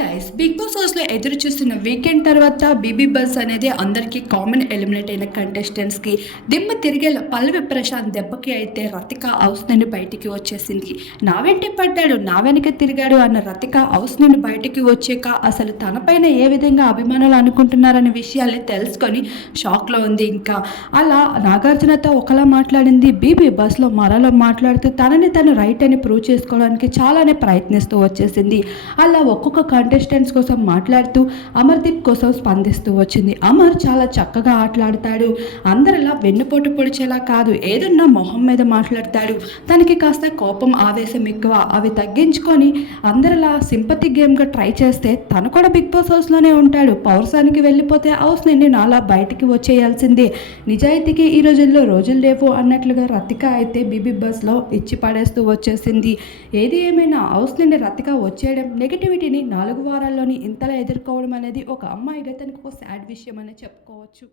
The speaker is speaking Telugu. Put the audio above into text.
గైస్ బిగ్ బాస్ హౌస్లో ఎదురు చూస్తున్న వీకెండ్ తర్వాత బీబీ బస్ అనేది అందరికీ కామన్ ఎలిమినేట్ అయిన కంటెస్టెంట్స్కి దిమ్మ తిరిగేలా పల్లవి ప్రశాంత్ దెబ్బకి అయితే రతిక హౌస్ నుండి బయటికి వచ్చేసింది. నా వెంటే పడ్డాడు నా వెనక తిరిగాడు అన్న రతిక హౌస్ నుండి బయటికి వచ్చాక అసలు తనపైన ఏ విధంగా అభిమానులు అనుకుంటున్నారనే విషయాన్ని తెలుసుకొని షాక్లో ఉంది ఇంకా. అలా నాగార్జునతో ఒకలా మాట్లాడింది బీబీ బస్లో మరలా మాట్లాడుతూ తనని తను రైట్ అని ప్రూవ్ చేసుకోవడానికి చాలానే ప్రయత్నిస్తూ వచ్చేసింది. అలా ఒక్కొక్క కంటెస్టెంట్స్ కోసం మాట్లాడుతూ అమర్దీప్ కోసం స్పందిస్తూ వచ్చింది. అమర్ చాలా చక్కగా ఆటలాడతాడు. అందరిలా వెన్నుపోటు పొడిచేలా కాదు ఏదన్నా మొహం మీద మాట్లాడతాడు. తనకి కాస్త కోపం ఆవేశం ఎక్కువ. అవి తగ్గించుకొని అందరిలా సింపతి గేమ్గా ట్రై చేస్తే తను కూడా బిగ్ బాస్ హౌస్లోనే ఉంటాడు. పౌరసానికి వెళ్ళిపోతే హౌస్ నుండి నాలా బయటికి వచ్చేయాల్సిందే. నిజాయితీకి ఈ రోజుల్లో రోజులు లేవు అన్నట్లుగా రతిక అయితే బీబీ బస్లో ఇచ్చి పడేస్తూ వచ్చేసింది. ఏది ఏమైనా హౌస్ నుండి రతిక వచ్చేయడం నెగిటివిటీని నాలుగు వారాల్లోని ఇంతలా ఎదుర్కోవడం అనేది ఒక అమ్మాయిగా తనకు ఒక సాడ్ విషయం అనే చెప్పుకోవచ్చు.